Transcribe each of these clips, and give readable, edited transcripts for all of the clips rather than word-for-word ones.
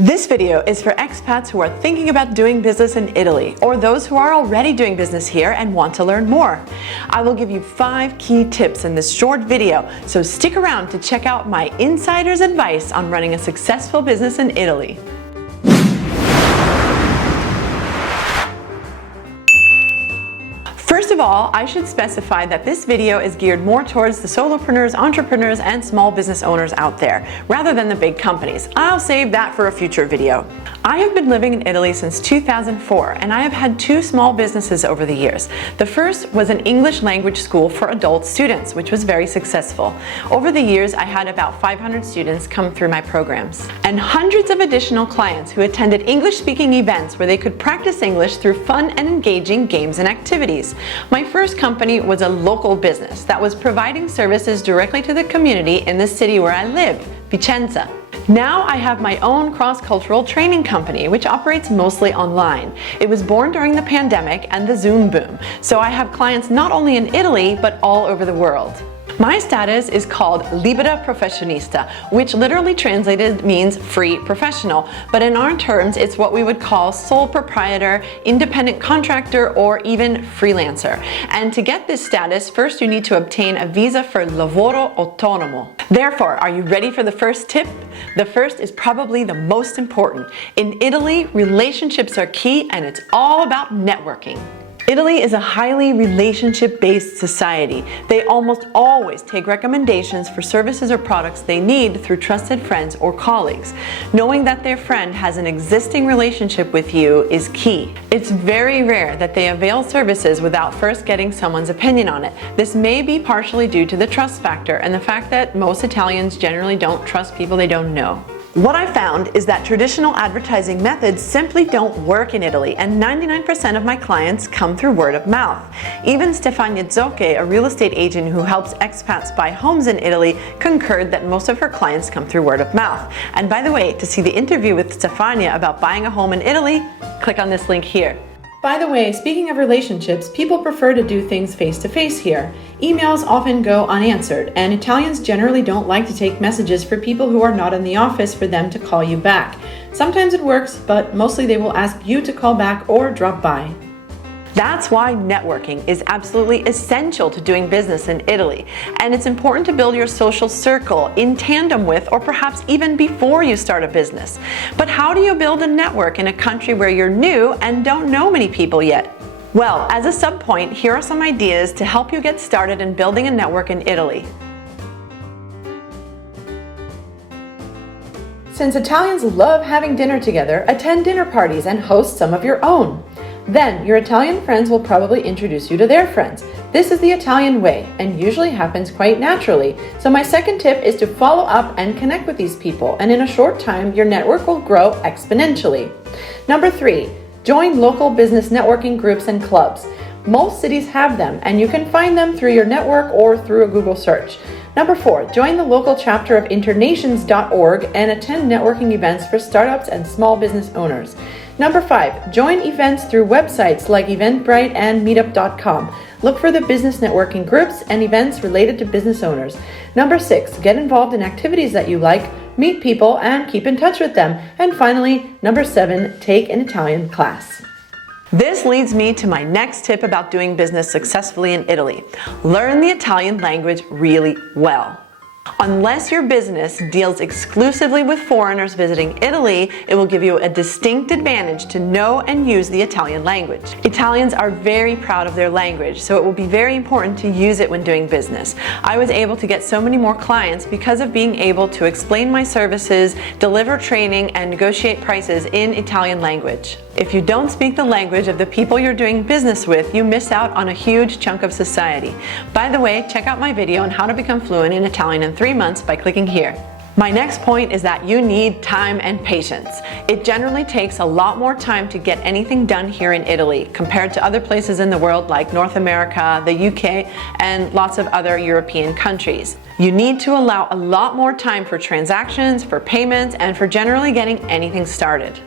This video is for expats who are thinking about doing business in Italy, or those who are already doing business here and want to learn more. I will give you 5 key tips in this short video, so stick around to check out my insider's advice on running a successful business in Italy. First of all, I should specify that this video is geared more towards the solopreneurs, entrepreneurs, and small business owners out there, rather than the big companies. I'll save that for a future video. I have been living in Italy since 2004, and I have had 2 small businesses over the years. The first was an English language school for adult students, which was very successful. Over the years, I had about 500 students come through my programs, and hundreds of additional clients who attended English-speaking events where they could practice English through fun and engaging games and activities. My first company was a local business that was providing services directly to the community in the city where I live, Vicenza. Now I have my own cross-cultural training company, which operates mostly online. It was born during the pandemic and the Zoom boom, so I have clients not only in Italy, but all over the world. My status is called libera professionista, which literally translated means free professional, but in our terms, it's what we would call sole proprietor, independent contractor, or even freelancer. And to get this status, first you need to obtain a visa for lavoro autonomo. Therefore, are you ready for the first tip? The first is probably the most important. In Italy, relationships are key, and it's all about networking. Italy is a highly relationship-based society. They almost always take recommendations for services or products they need through trusted friends or colleagues. Knowing that their friend has an existing relationship with you is key. It's very rare that they avail services without first getting someone's opinion on it. This may be partially due to the trust factor and the fact that most Italians generally don't trust people they don't know. What I found is that traditional advertising methods simply don't work in Italy, and 99% of my clients come through word of mouth. Even Stefania Zocche, a real estate agent who helps expats buy homes in Italy, concurred that most of her clients come through word of mouth. And by the way, to see the interview with Stefania about buying a home in Italy, click on this link here. By the way, speaking of relationships, people prefer to do things face-to-face here. Emails often go unanswered, and Italians generally don't like to take messages for people who are not in the office for them to call you back. Sometimes it works, but mostly they will ask you to call back or drop by. That's why networking is absolutely essential to doing business in Italy, and it's important to build your social circle in tandem with, or perhaps even before you start a business. But how do you build a network in a country where you're new and don't know many people yet? Well, as a sub-point, here are some ideas to help you get started in building a network in Italy. Since Italians love having dinner together, attend dinner parties and host some of your own. Then, your Italian friends will probably introduce you to their friends. This is the Italian way, and usually happens quite naturally. So my second tip is to follow up and connect with these people, and in a short time, your network will grow exponentially. Number 3, join local business networking groups and clubs. Most cities have them, and you can find them through your network or through a Google search. Number 4, join the local chapter of internations.org and attend networking events for startups and small business owners. Number 5, join events through websites like Eventbrite and meetup.com. Look for the business networking groups and events related to business owners. Number 6, get involved in activities that you like, meet people, and keep in touch with them. And finally, number 7, take an Italian class. This leads me to my next tip about doing business successfully in Italy. Learn the Italian language really well. Unless your business deals exclusively with foreigners visiting Italy, it will give you a distinct advantage to know and use the Italian language. Italians are very proud of their language, so it will be very important to use it when doing business. I was able to get so many more clients because of being able to explain my services, deliver training, and negotiate prices in Italian language. If you don't speak the language of the people you're doing business with, you miss out on a huge chunk of society. By the way, check out my video on how to become fluent in Italian in 3 months by clicking here. My next point is that you need time and patience. It generally takes a lot more time to get anything done here in Italy compared to other places in the world like North America, the UK, and lots of other European countries. You need to allow a lot more time for transactions, for payments, and for generally getting anything started.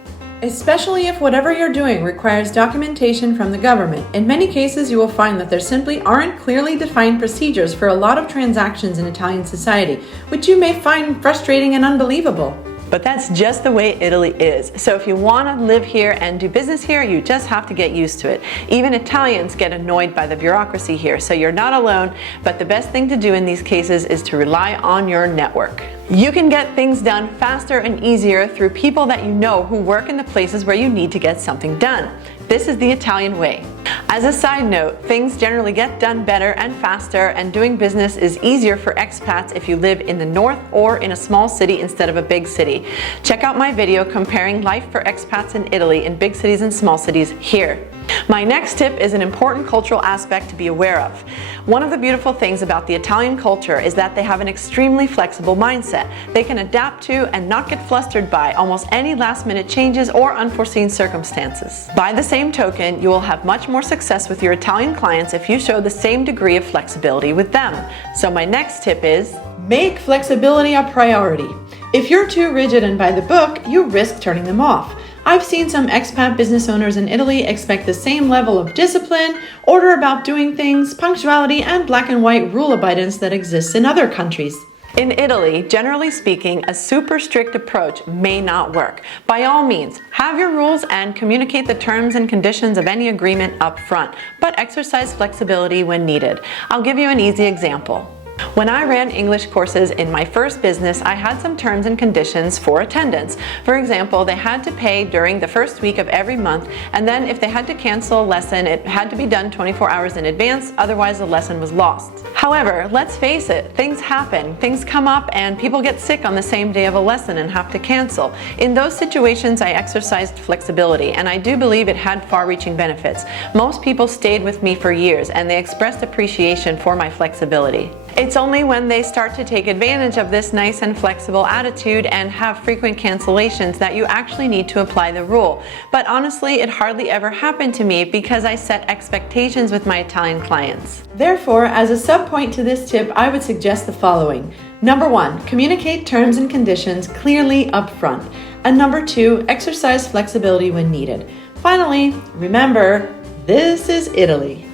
Especially if whatever you're doing requires documentation from the government. In many cases, you will find that there simply aren't clearly defined procedures for a lot of transactions in Italian society, which you may find frustrating and unbelievable. But that's just the way Italy is. So if you want to live here and do business here, you just have to get used to it. Even Italians get annoyed by the bureaucracy here, so you're not alone, but the best thing to do in these cases is to rely on your network. You can get things done faster and easier through people that you know who work in the places where you need to get something done. This is the Italian way. As a side note, things generally get done better and faster, and doing business is easier for expats if you live in the north or in a small city instead of a big city. Check out my video comparing life for expats in Italy in big cities and small cities here. My next tip is an important cultural aspect to be aware of. One of the beautiful things about the Italian culture is that they have an extremely flexible mindset. They can adapt to and not get flustered by almost any last-minute changes or unforeseen circumstances. By the same token, you will have much more success with your Italian clients if you show the same degree of flexibility with them. So my next tip is, make flexibility a priority. If you're too rigid and by the book, you risk turning them off. I've seen some expat business owners in Italy expect the same level of discipline, order about doing things, punctuality, and black and white rule abidance that exists in other countries. In Italy, generally speaking, a super strict approach may not work. By all means, have your rules and communicate the terms and conditions of any agreement up front, but exercise flexibility when needed. I'll give you an easy example. When I ran English courses in my first business, I had some terms and conditions for attendance. For example, they had to pay during the first week of every month, and then if they had to cancel a lesson, it had to be done 24 hours in advance, otherwise the lesson was lost. However, let's face it, things happen, things come up, and people get sick on the same day of a lesson and have to cancel. In those situations, I exercised flexibility, and I do believe it had far-reaching benefits. Most people stayed with me for years, and they expressed appreciation for my flexibility. It's only when they start to take advantage of this nice and flexible attitude and have frequent cancellations that you actually need to apply the rule. But honestly, it hardly ever happened to me because I set expectations with my Italian clients. Therefore, as a sub-point to this tip, I would suggest the following. Number 1, communicate terms and conditions clearly up front. And number 2, exercise flexibility when needed. Finally, remember, this is Italy.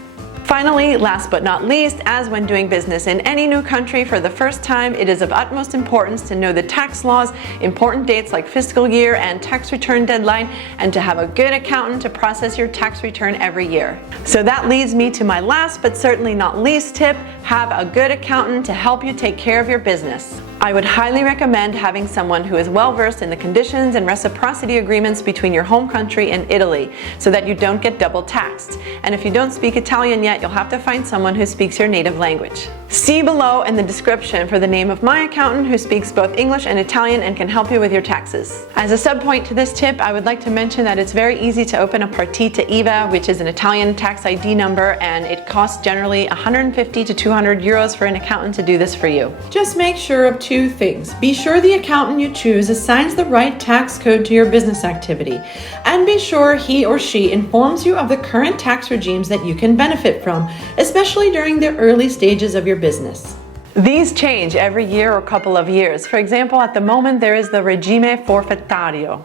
Finally, last but not least, as when doing business in any new country for the first time, it is of utmost importance to know the tax laws, important dates like fiscal year and tax return deadline, and to have a good accountant to process your tax return every year. So that leads me to my last but certainly not least tip, have a good accountant to help you take care of your business. I would highly recommend having someone who is well versed in the conditions and reciprocity agreements between your home country and Italy so that you don't get double taxed. And if you don't speak Italian yet, you'll have to find someone who speaks your native language. See below in the description for the name of my accountant who speaks both English and Italian and can help you with your taxes. As a sub-point to this tip, I would like to mention that it's very easy to open a partita IVA, which is an Italian tax ID number, and it costs generally 150 to 200 euros for an accountant to do this for you. Just make sure of 2 things. Be sure the accountant you choose assigns the right tax code to your business activity, and be sure he or she informs you of the current tax regimes that you can benefit from, especially during the early stages of your business. These change every year or couple of years. For example, at the moment there is the regime forfettario.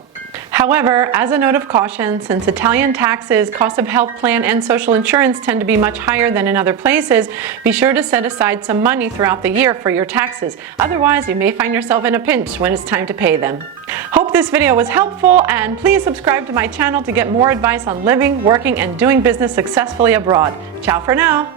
However, as a note of caution, since Italian taxes, cost of health plan, and social insurance tend to be much higher than in other places, be sure to set aside some money throughout the year for your taxes. Otherwise, you may find yourself in a pinch when it's time to pay them. Hope this video was helpful, and please subscribe to my channel to get more advice on living, working, and doing business successfully abroad. Ciao for now!